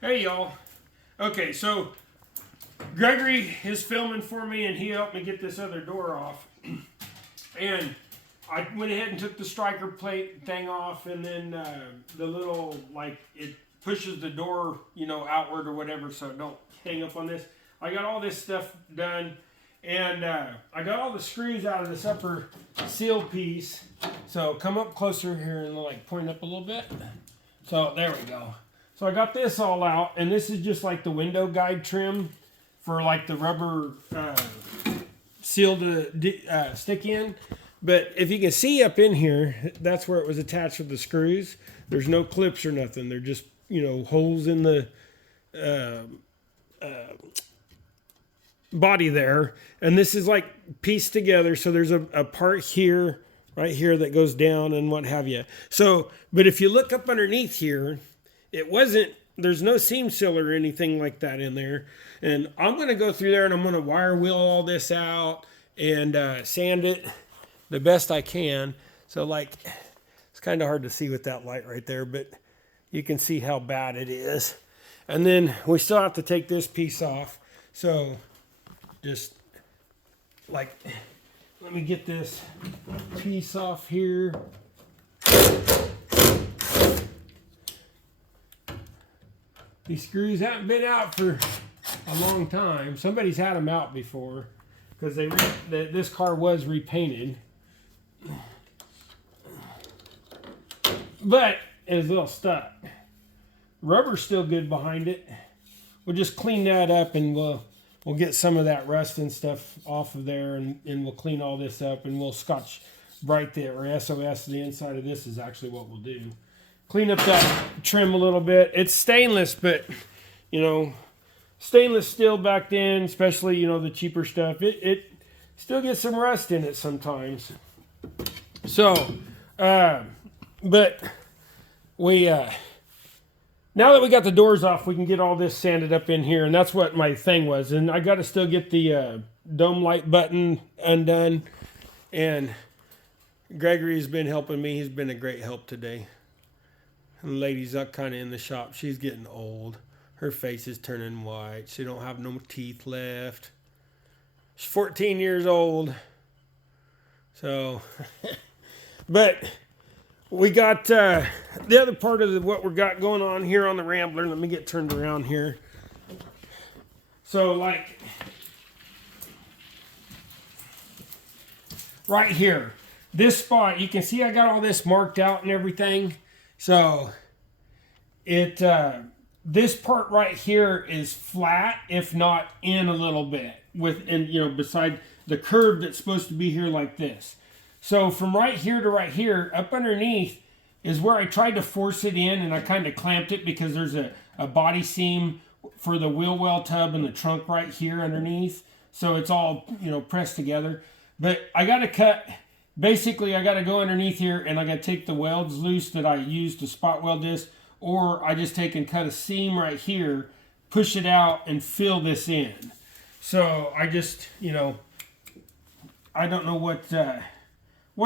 Hey y'all. Okay, so Gregory is filming for me and he helped me get this other door off. And I went ahead and took the striker plate thing off, and then the little, like, it pushes the door, outward or whatever, so it don't hang up on this. I got all this stuff done, and I got all the screws out of this upper seal piece. So come up closer here and like point up a little bit. So there we go. So I got this all out, and this is just like the window guide trim for like the rubber seal to stick in. But if you can see up in here, that's where it was attached with the screws. There's no clips or nothing. They're just, holes in the body there. And this is like pieced together. So there's a part here, right here, that goes down and what have you. So, but if you look up underneath here, there's no seam seal or anything like that in there. And I'm going to go through there and I'm going to wire wheel all this out and sand it the best I can. So like, it's kind of hard to see with that light right there, but you can see how bad it is. And then we still have to take this piece off. So just like, let me get this piece off here. These screws haven't been out for a long time. Somebody's had them out before because this car was repainted. But it's a little stuck. Rubber's still good behind it. We'll just clean that up and we'll get some of that rust and stuff off of there, and we'll clean all this up, and we'll Scotch Brite or SOS the inside of this is actually what we'll do. Clean up that trim a little bit. It's stainless, but stainless steel back then, especially the cheaper stuff, it still gets some rust in it sometimes. So, but we now that we got the doors off, we can get all this sanded up in here, and that's what my thing was. And I got to still get the dome light button undone. And Gregory's been helping me. He's been a great help today. And the lady's up kind of in the shop. She's getting old. Her face is turning white. She don't have no teeth left. She's 14 years old. So, but we got the other part of what we got going on here on the Rambler. Let me get turned around here. So, like, right here, this spot, you can see I got all this marked out and everything. So, this part right here is flat, if not in a little bit, beside the curve that's supposed to be here like this. So from right here to right here, up underneath is where I tried to force it in, and I kind of clamped it because there's a body seam for the wheel well tub and the trunk right here underneath. So it's all, pressed together. But I got to cut, basically I got to go underneath here and I got to take the welds loose that I used to spot weld this, or I just take and cut a seam right here, push it out and fill this in. So I just, I don't know what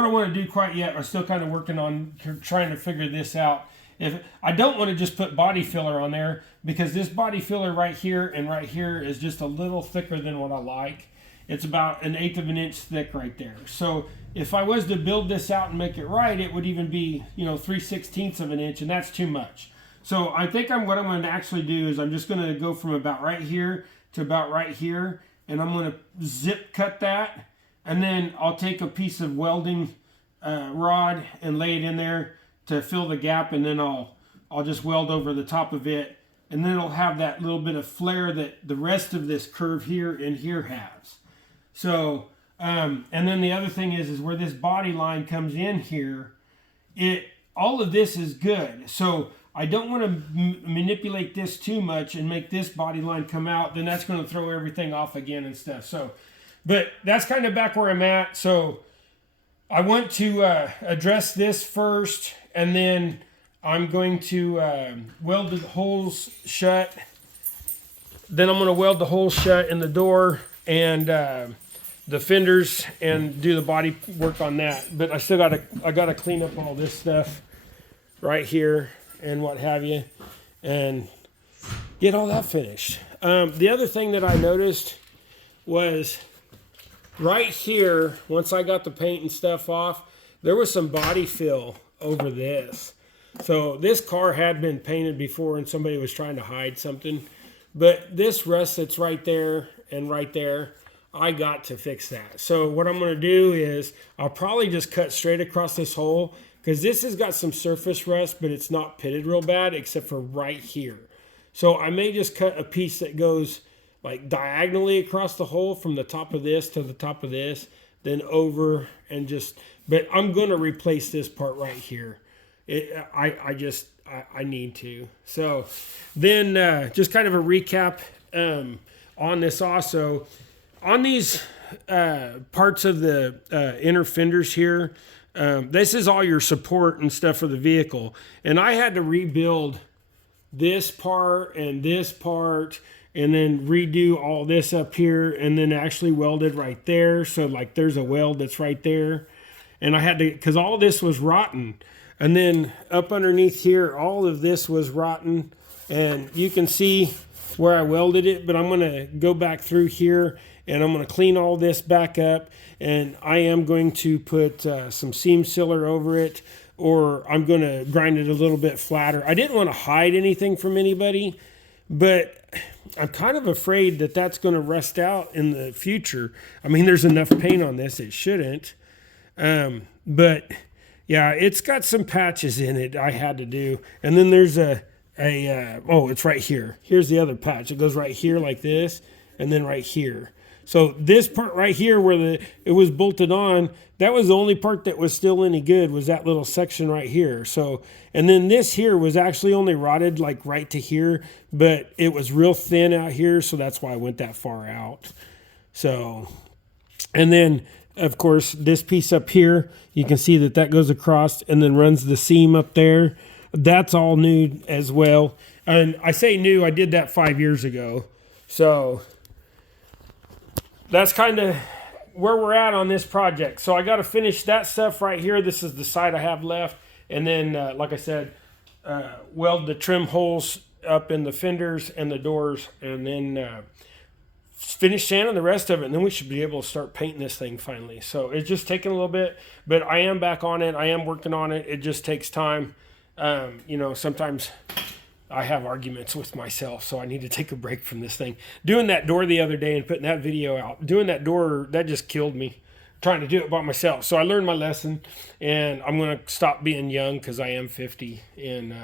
I want to do quite yet. I'm still kind of working on trying to figure this out. If I don't want to just put body filler on there, because this body filler right here and right here is just a little thicker than what I like. It's about 1/8 of an inch thick right there. So if I was to build this out and make it right, it would even be 3/16 of an inch, and that's too much. So I think what I'm going to actually do is I'm just going to go from about right here to about right here, and I'm going to zip cut that. And then I'll take a piece of welding rod and lay it in there to fill the gap, and then I'll just weld over the top of it, and then it'll have that little bit of flare that the rest of this curve here and here has. So, and then the other thing is where this body line comes in here, all of this is good. So I don't want to manipulate this too much and make this body line come out. Then that's going to throw everything off again and stuff. So, but that's kind of back where I'm at. So I want to address this first, and then I'm going to weld the holes shut. Then I'm going to weld the holes shut in the door and the fenders and do the body work on that. But I gotta clean up all this stuff right here and what have you. And get all that finished. The other thing that I noticed was right here, once I got the paint and stuff off, there was some body fill over this. So this car had been painted before and somebody was trying to hide something. But this rust that's right there and right there, I got to fix that. So what I'm going to do is I'll probably just cut straight across this hole, because this has got some surface rust, but it's not pitted real bad except for right here. So I may just cut a piece that goes like diagonally across the hole from the top of this to the top of this, then over and just, but I'm going to replace this part right here. I need to. So then just kind of a recap on this also. On these parts of the inner fenders here, this is all your support and stuff for the vehicle. And I had to rebuild this part and this part and then redo all this up here and then actually welded right there. So like there's a weld that's right there. And I had to, because all this was rotten. And then up underneath here, all of this was rotten. And you can see where I welded it, but I'm going to go back through here and I'm going to clean all this back up. And I am going to put some seam sealer over it, or I'm going to grind it a little bit flatter. I didn't want to hide anything from anybody, but I'm kind of afraid that that's going to rust out in the future. I mean, there's enough paint on this, it shouldn't. But yeah, it's got some patches in it I had to do. And then there's oh, it's right here. Here's the other patch. It goes right here like this, and then right here. So this part right here where it was bolted on, that was the only part that was still any good, was that little section right here. So, and then this here was actually only rotted like right to here, but it was real thin out here, so that's why I went that far out. So, and then of course this piece up here, you can see that goes across and then runs the seam up there. That's all new as well. And I say new, I did that 5 years ago. So that's kind of where we're at on this project. So I got to finish that stuff right here. This is the side I have left. And then, like I said, weld the trim holes up in the fenders and the doors, and then finish sanding the rest of it. And then we should be able to start painting this thing finally. So it's just taking a little bit, but I am back on it. I am working on it. It just takes time. You know, sometimes I have arguments with myself, so I need to take a break from this thing. Doing that door the other day and putting that video out, doing that door, that just killed me, trying to do it by myself. So I learned my lesson, and I'm going to stop being young, because I am 50, and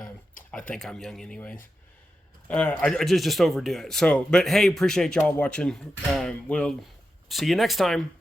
I think I'm young anyways. I just overdo it. So, but hey, appreciate y'all watching. We'll see you next time.